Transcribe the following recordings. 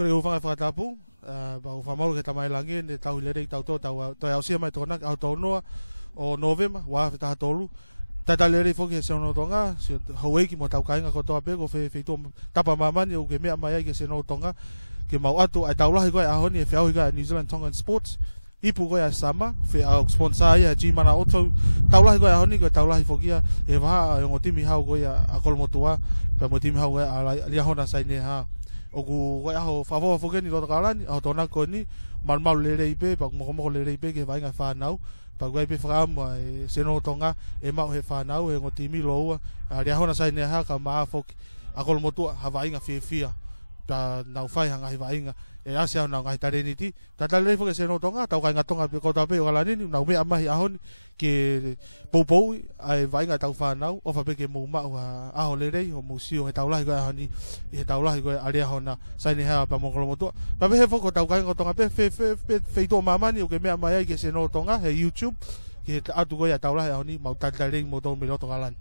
Ko le ufanga whakatapu, ba u whamaru ke tamai langi, ne tau hilerei tau tō tau au sia mai tōna au tōnoa o Novema, wā whitaha tōlu. Tata lerei whoki he seno tonga, si Hawaii ki mo tau kainga ko toa peko whi tapa mamani o ke mea mai ai ke seno tonga, ke mau atu ai taulahi koe ahoni e whiauhi koe a New Zealand Tongan Sports, ipu koe a Sama, whi au sponsor ia G Mana Auto, taulahi koe ahoni koe taulahi whokia, e waha o timi hau koe a Kolomotua, pe mo timi hau koe a Liahona Saine ha. O ku koe aho whawawa whokeni loto kalani, aho tōna koe ni, malmau lerei pe, pa moko lerei pe ke vainga whanau, pa koe pe whakaamua e seno tonga, e mau he whanau, e ngoti milo ua, a Liahona Saine ha ka maa whoki, a Kolomotua ha vainga whiawhia, ta nau whai hanga hi vainga, e asia nau ngai tareniti, ta talerei whoke seno tonga, tau kai ngatonga pe kota pe o kalanini, nau mea mahi ahoni, ke poupou ai vainga tau whanau, ofa pe ke mou mau aho lerei, o mou sio he taulahi koe ahoni, he taulahi koe a Liahona Saine ha pa mo Kolomotua. Pa pe he whoko tau kai ngatonga pe, feito mamani o ke mea mai ai ke seno tonga, he YouTube, ke atu koe a taulahi ahoni, mau talerei mo tau me loto kalani.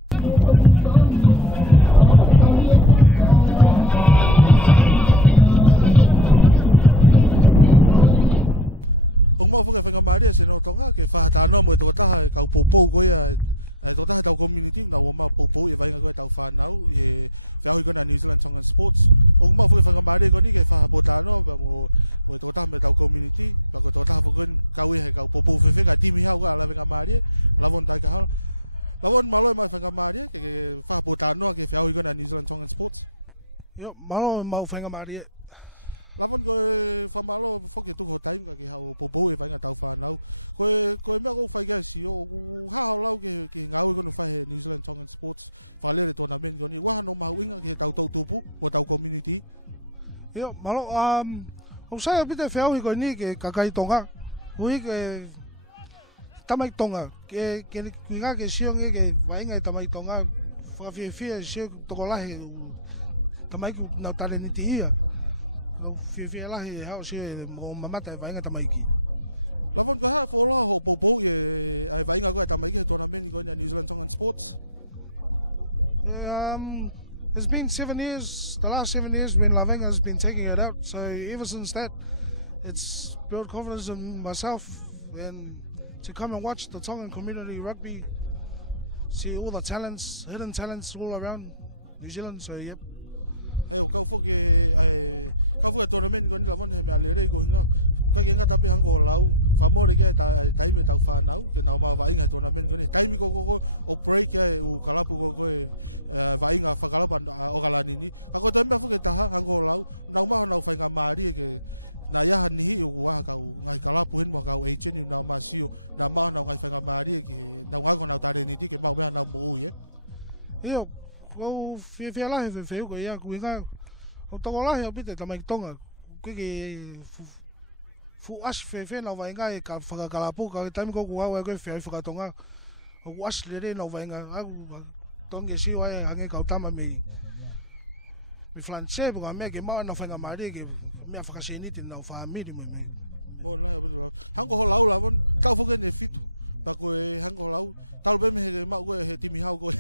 O mau whuka whenga maria se no tonga ke whahatanoa mo e tokotaha e kau poupou koe e tokotaha tau community na o mau poupou e vainga koe tau whanau e whiahui kona New Zealand Tongan Sports. O mau whuka whenga maria koni ke whahapotanoa pa mo e tokotaha me tau community pa ko tokotaha whukon kau e he kau poupou whewhe ka timi hau ka ala whenga maria lavon tai ka hala. Lavon malo e mai whenga maria ke whahapotanoa ke whiahui kona New Zealand Tongan Sports. Yo, malo mau whenga maria. Lavon koe whamalo whoke tuko time ka ke hau poupou e vainga tau whanau. Koe mea kou whai kia si o hahau lau ke ngau e kono whai he New Zealand Tongan Sports whalere tournament koni. Wahano mahu inga ke tau tupu o tau community. Yo, malo, o sai pite whiauhi koe ni ke kakai tonga. Ui ke tamai tonga. Ke kuinga ke sionge ke vainga e tamai tonga. Whakawhiawhia sio toko lahi tamai ku nau tareniti ia. Nau whiawhia lahi hao sio e mo mamata e vainga tamaiki. Lavon koe hae wholoha ho poupou e ai vainga koe tamaiki he tournament koni a New Zealand Tongan Sports. It's been 7 years, the last 7 years when Lavenga has been taking it out. So ever since that, it's built confidence in myself and to come and watch the Tongan community rugby, see all the talents, hidden talents all around New Zealand. So yep. Hei o kau whoke kau whoke tournament koni lavon he mea lerei ko hinga. Ka ke ngata pe hango lau, whamore kia taime tau whanau, ke nau maa vainga he tournament koni. Taime ko o break kia u kalapu ko e vainga whakalapu o kalanini. Ka ko taime whoke taha hango lau, nau maho nau whainga maari ke na iaha nihi o kuaha kau ngai kalapu hen mo kau agent nau maa sio, na maho nau ngai whainga maari ke nau ngako nau tareniti ke mau mea nau mo ui Iyo, ko whiawhia lahi whewheu ko ia kuinga. O toko lahi au pite tamai tonga. Koe ke fu as whewhe nau vainga e ka whakakalapu. Ka taimi ko kuhau e koe whiau whakatonga. O ku as lere nau vainga. Aku tonge sio ai hange kau tama me flanse. Puka mea ke maua nau whainga maari ke mea whakaseniti nau whaamiri mo me. Mo lai apitu. Hango ho lau lavon, tau whoke ne fitu. Pa koe hango lau, tau pe me he mau koe he timi hau koe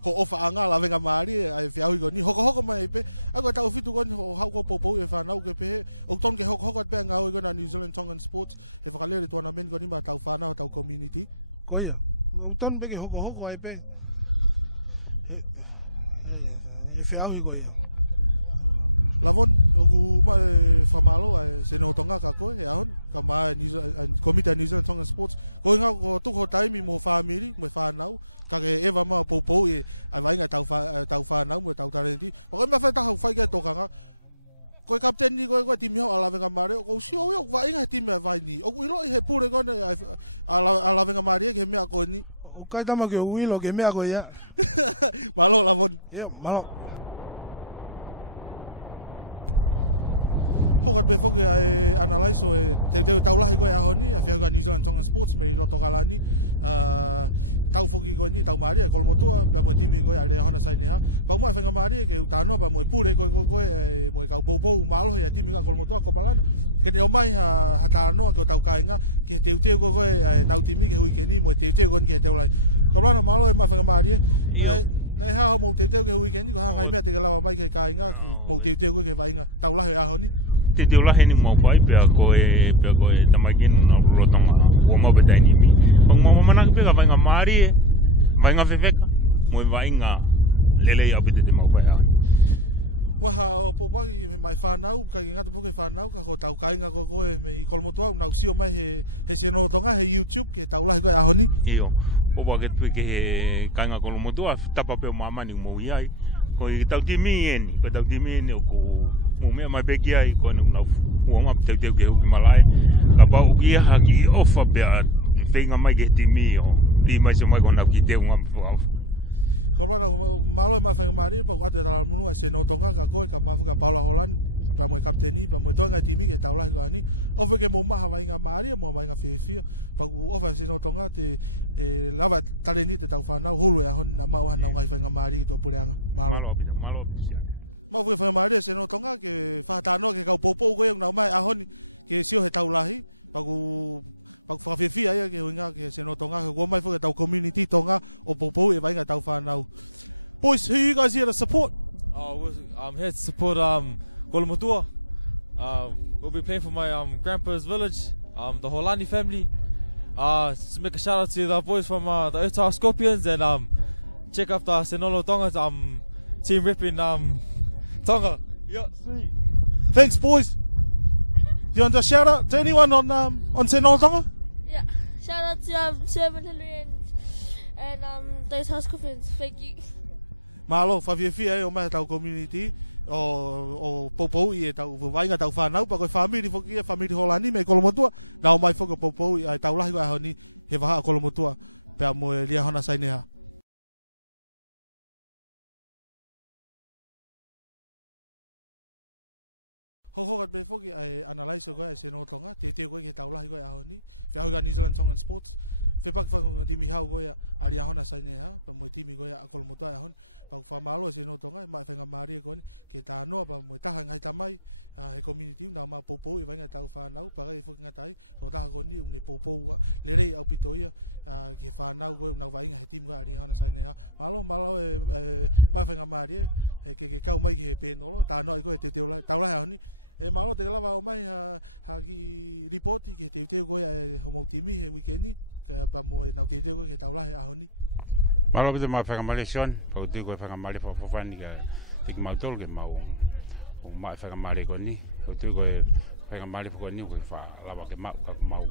ho ofa anga la venga maari ai whiahui ko ni hoko mai pe a koe tau fitu koni ho hau ko poupou e whanau ke pe o ton ke hoko pe ngau i kona New Zealand Tongan Sports he whakalere tournament koni ma tau whanau tau community ko ia o ton pe ke hoko ai pe e whiahui ko ia Lavon, o whamalo ai seno tonga ka koe e ahon ka maa komite a New Zealand Tongan Sports ko inga ko tuko taimi mo whamiri mo whanau ka ke ewa maa poupou e ai vainga tau whanau mo tau tarenti pa koe mawhai tahau whai kia tokanga koe kapten ni koe timi hau alawenga maare ko sio o vainga he timi ai vai ni o ilo he pure kone alawenga maare ke mea koe ni o kai tama ke uilo ke mea koe ia malo Lavon ia malo Hokat pe whoke ai analyse o e te taulahi koe ahoni, a whiauka New Zealand Tongan Sports me i roto kalani. Tau whoki koe ni, tau maari, e Kolomotua, pa mo timi koe a Liahona Saine ha. Pa umai whenga maari, ke utanoa, pa mo e pure koe mo e kau poupou, maalohi a timi ka Kolomotua, kopalana. Ke ne o mai ha tānoa ke o tau kainga, ke te uteo koe nau timi ke hui ke ni, mo e te uteo koe ke te ulai. Kopalana maalohi mai whenga maari, nei hao mo te uteo ke hui ke ni, ko hangai mea te ke lawa mai ke kainga, mo te uteo koe ke vainga, taulahi ahoni. te te ula heni mau pai pe ko e tamagin na rotonga o mau be dai ni mi pang mau mana pe ka vai nga mari vai nga veveka mo vai nga lele api te mau pai Waha o popaki mai whanau, ka ngata puke whanau, ka ko tau kainga ko koe me i kolomotua, unau sio mai he seno tonga, he YouTube, ke tau lahi koe ahoni. Iyo, popaki tui ke he kainga kolomotua, tapa peo mamani mo iai, ko i tau timi eni, ko tau timi eni o ko mumea mai beki ai, ko anu unau uonga tau teu ke huki malai, ka pa uki aha ki ofa pea, whenga mai ke timi o, li mai se mai ko nau ki teu ngam whakau. Ko rana malo mai whainga maari, pa kuate tala munu a seno tonga, ka koe, ka mafu ka Paula Holland, pa moe kapteni, pa moe toa ngai timi ke tau lahi koe ani, ofe ke mo maha wainga maari, mo wainga whiawhia, pa ku ofa seno tonga te lava tale ni te tau whanau, hulu e ahoni na mau hana ngai whainga maari ki tō pureanga. Malo. Mau whainga maari seno tonga, ke whahatanoa ke kau poupou koe, nau mai ahoni, ke sio he tau lahi, pa ku whawhiawhia ia ke huinga ke seno tonga, ke kua mai whuke tau community tonga, o poupou e wainga tau whanau. Boys, who you guys here to support? I'm here to support Kolomotua. We'll be playing for my grandpa's village, the Holani family. Just make a shout out to the boys from the Utah Scorpions and check out the Senolo Tonga's team ripping Tonga. Yeah, sweet. Thanks, boys. Do you want to shout out to anyone on Senolo Tonga? Yeah, shout out to Servant Hillary and the Utah Scorpions. Thank you. Malo, whawhiawhia e o mai tau community, o poupou i e tau wainga tau whanau, pa koe whamiri whoki e whamiri Holani me Kolomotua, na o mai whoka poupou i tau lahi koe ahoni he waha a Kolomotua, pea mo e lia hona saineha. Hohokat be whoki ai analyse koe ai seno tonga, te koe ke tau lahi koe ahoni, whiahuga New Zealand Tongan Sports, Whepak whangunga timi hau goia ari ahona saineha, pa moe timi goia a Kolomotua ahon, pa whamalo e seno tonga, mai whainga maari e kone, ke tā noa pa moe taha ngai tamai, he community, nao maa poupou i wainga tau whanau, pa kai whuki ngatai, ro taha koni, une poupou, lerei au pitoia, ke whanau goia, unau wainga he timi goia ari ahona saineha, malo e mai whainga maari e, ke kau mai ki he pēnolo, tā noa i goia te tau lahi ahoni, e malo te lava o mai ha ki reporti ki te goia e homo timi he weekendi, pa mo nau te koe ke tau lahi ahoni. Malo pita mai whakamale Sean, pau te koe whakamale whawhawhani ka tiki mautolo ke mau o mai whakamale koni, pau te koe whakamale whakoni koe whalawa ke mau ka mau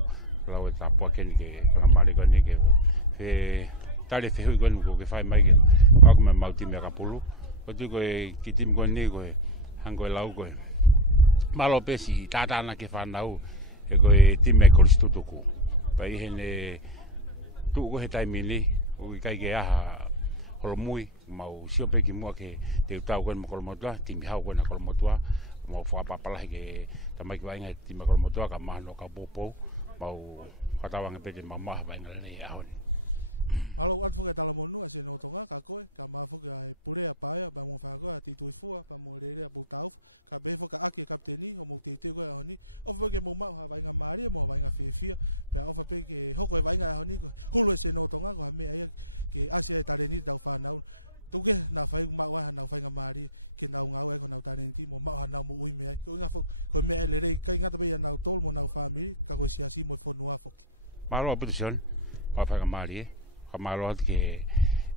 lau e tāpua keni ke whakamale koni ke he tare whehui koni ko ke whai mai ke whaku me mau timi a kapulu, pau te koe ki timi koni koe hangoe lau koe malo pesi tātāna ke whanau e koe timi e koristutuku. Pai hene tuko he taimini o kai ke aha holomui mau siope ki mua ke te utau koe mo Kolomotua timi hau koe na Kolomotua mau whapapalahi ke tamai ki wainga timi Kolomotua ka mahano ka popou mau katawanga pete mamaha wainga nei ahoni. Alo atu ka tala monu ase no tonga ka koe ka mafu ka purea paia ba mo fa koe ti tuifua pa mo rere apu tauf ka befo ka aki kapteni o mo te koe ahoni o fe ke mo ma ha vainga mari mo vainga fefia pe o fa pe ke hoko e vainga ahoni ko hulu ase no tonga ko me ai ke ase tare ni tau fa nau tuke na fai ma wa na vainga mari ke na ngau e ko na tare ni mo ma na mo ui me ai ko nga fo ko me ele rei kai ngata be na tol mo na family ka ko sia si mo fo no afok Malo aputusion pa vainga mari kamalo ke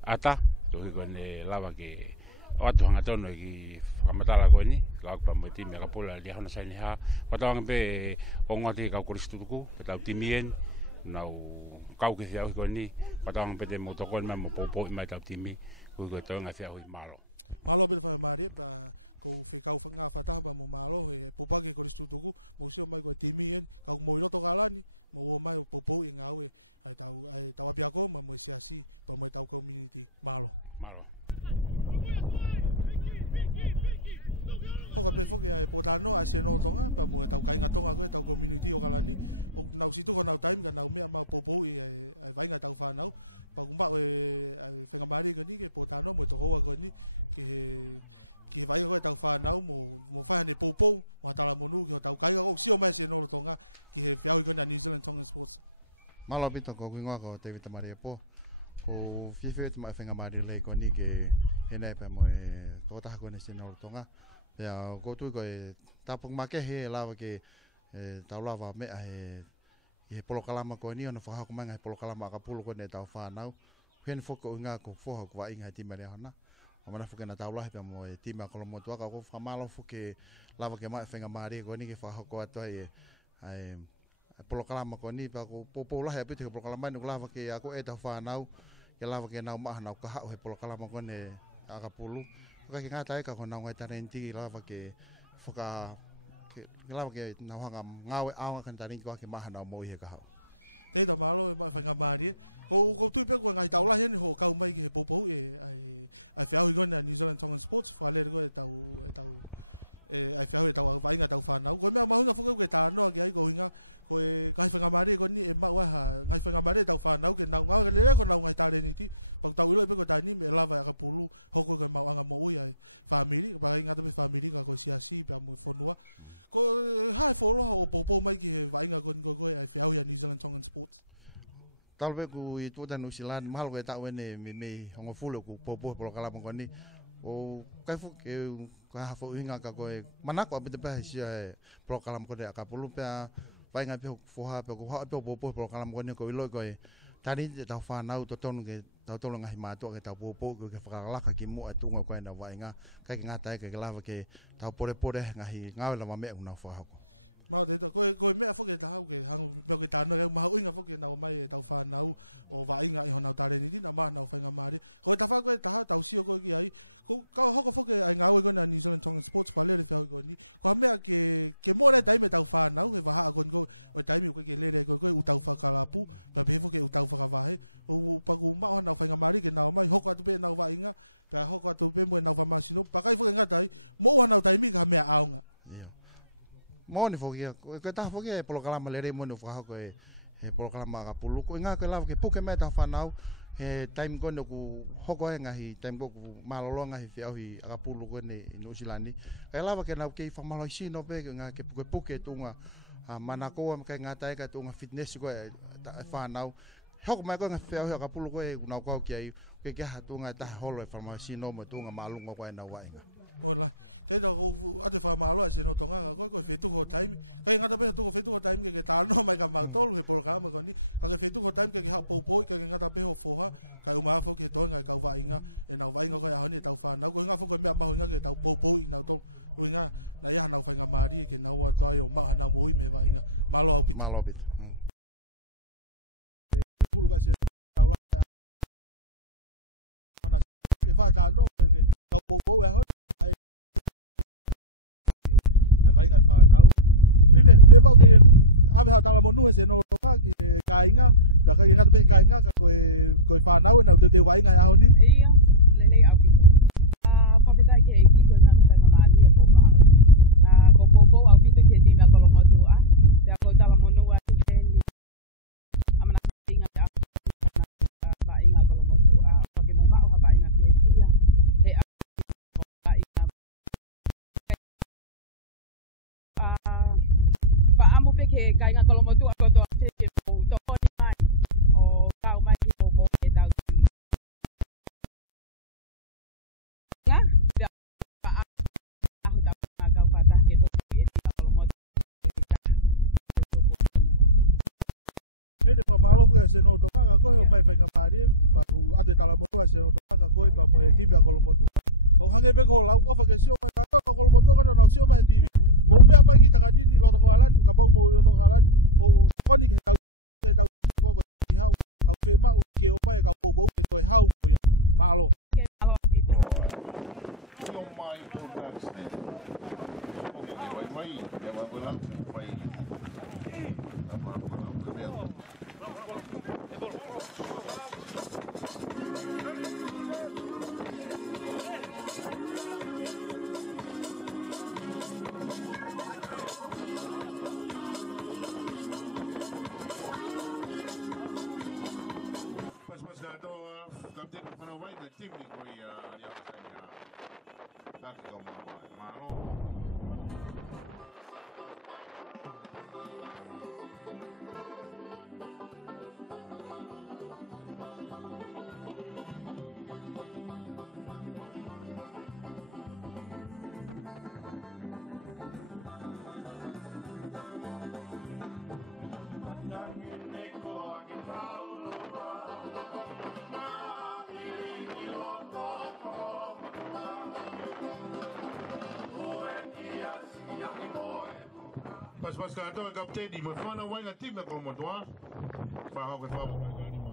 ata to ke ne lava ke atu hanga tono ki kamatala ko ni la pa mo timi ka pola dia hona sai ha patang be ongati ka kuristuku ta timien nau kau ke sia ko ni patang be mo to ko mo popo mai ta timi ko ko to nga sia hui malo be fa mari ba ko fe kau fanga fata ba mo malo e popa ke kuristuku mo sio mai ko timien ka mo ilo to galani mo mai popo i ngau e ai tau apia ko mo sia si pa mo tau community malo Hoka pe foke ai potano a se no tonga pa mo tau kai ngatonga ko tau community o galani o nau situ ko nau time ka nau me ma popo i ai vai nga tau fa nau pa kumba e fenga mari ko ni ke potano mo to ho ko ni ke vai ko tau fa nau mo fa ne popo mo tala monu ke tau kai ko sio mai se no tonga ke fiau ko na New Zealand Tongan Sports malo pito ko kuinga ko te vita mari po ko fife te mai fenga mari le ko ni ke hena pa mo to ta ko ne se no tonga Pea ko tu ko tapong make he lava ke tau lava me he polo kalama ko ni ona fa ko manga he polo kalama ka pulo ko ne tau fa nau fen foko nga ko fo ko wa inga timba le hana amana fo na tau la pe mo timba ko mo to ka ko fa malo fo ke lava ke ma fenga mari ko ni ke fa ko ato ai polo kalama ko ni pa ko popo la he pe polo kalama ni lava ke ako tau fa nau ke lava ke nau ma nau ka ha he polo kalama ko ne aka pulo ka ke ngata ka ko nau ngai tarenti lava ke foka ke lava ke nau hanga ngawe awa kan tarenti ko ke ma nau mo he ka ha te da malo e fa ngabari ko tu pe ko ngai taula hen ho ka mai ke popo ai fa go na New Zealand Tongan Sports fa le go tau ai fa tau vai nga tau fa na ko me ma hunga fo ke ta no ke ai ko hinga ko kai fa ngabari ko ni e ma wa ha ngai fa ngabari tau fa na ke na nga le ko na ngai ta le ni ti pa tau ile pe ko ta ni me lava ka pulu ho ko ke ma anga mo ai family pa nga ta family ka ko siasi pa mo fonua ko hai folo o popo mai ki vai nga kon ko ai fa ya New Zealand Tongan Sports talve ku i tu New Zealand mahal ko ta wene me hongo fulo ku popo polo kala ko ni o kai fu ke ka ha fo hinga ka ko manako abite pa sia polo kala ko de ka pulu pa vai nga pe fo ha pe ko ha pe popo polo kala ko ni ko ilo ko tani ta fa na to ton ke ta to nga hima to ke ta popo ke fa la ka ki mu atu nga ko na vai nga ka nga ta ke lava ke ta pore nga hi nga la me una fa ha ma te ko me fo ke ta ke hang me ke ta no ma uinga fo ke na mai tau fa na o va inga i hona tare ni na ma na fa nga mari ko ta fa ko ta tau si ko ki ai ko ka ho ko fo ke ai nga we ko na New Zealand Tongan Sports fa le fa ko ni ko me ke mo le dai me tau fa na ke va ha ko o dai mi ko ke le ko u tau fa ka la pu pa pe fo ke u tau fa ka va he o pa ko ma na fa nga mari ke na mai ho ko tu pe na va inga pa ho ko tu pe mo na va ma sino pa kai fo nga dai mo na dai mi ka me aunga moni fogia ko ta fogia polo kalama le mo no fa ko e polo kalama ka pulu ko nga ko lava ke puke meta fa nau he time ko no ku hoko nga hi time ko malolo nga hi fiau hi ka pulu ko ne New Zealand ka lava ke na ke fa malo si no pe nga ke puke tunga mana ko ka nga ta ka tunga fitness ko fa nau hoko mai ko nga fiau ka pulu ko e na ko ke ke ha tunga ta holo fa malo si no mo tunga malungo ko na wa nga Ola, te da ko ate fa malo ase no tonga ko fetu ko time. Kai ngata pe to fetu ko time ke ta no mai ka mau tolu he programa ko ni. Ka fetu ko time ke ha popo ke ngata pe ho foha ka uma fo ke to nga ka wa inga e na wa inga ko ya honi tau fa na ko nga fo ko me ba inga ke tau popo ina to inga na ya na fa nga mari ke na wa to yo ma na mo me ba inga malo pit. Pulu ka se tau la. Ona ke fa ta no ke tau popo ya vai ngai fa nau rine pe ba ke ave ha tala monu se no ka ke kainga ka nga pe kainga ka ko fa nau na te vai ngai a honi ia le le au ki pa pe ta ke ki ko na ka nga mali ko ba ko popo au ki te ke ti me ko lo mo tu te ko tala monu wa ni amana inga ba inga ko lo mo tu pa ke mo ba o ba inga ke ia he pa amo pe ke kai nga kolo motu ko to se ke to ko ni mai o ka mai ki po ke ta nga da pa a ta ka pa ta ke po ke ti kolo motu ele fa malo ko se no to ka ko mai fa ka pari pa ate tala motu se no to ka ko pa mo ti me kolo motu ko hange pe ko la ko fa ke sio mai ka to kolo motu ka na sio mai TV mo me apa kita kan ni lo to kalan ka ba mo yo to kalan o koni ke tau ko hau au pe ma ke o mai ka bo ke to hau mo ya malo ke malo ki no mai ko next day o ke vai ya va ko lan vai apa ko be Pas ka to kapten di mo fa na wa na tim na ko mo to. Fa ho ke fa mo.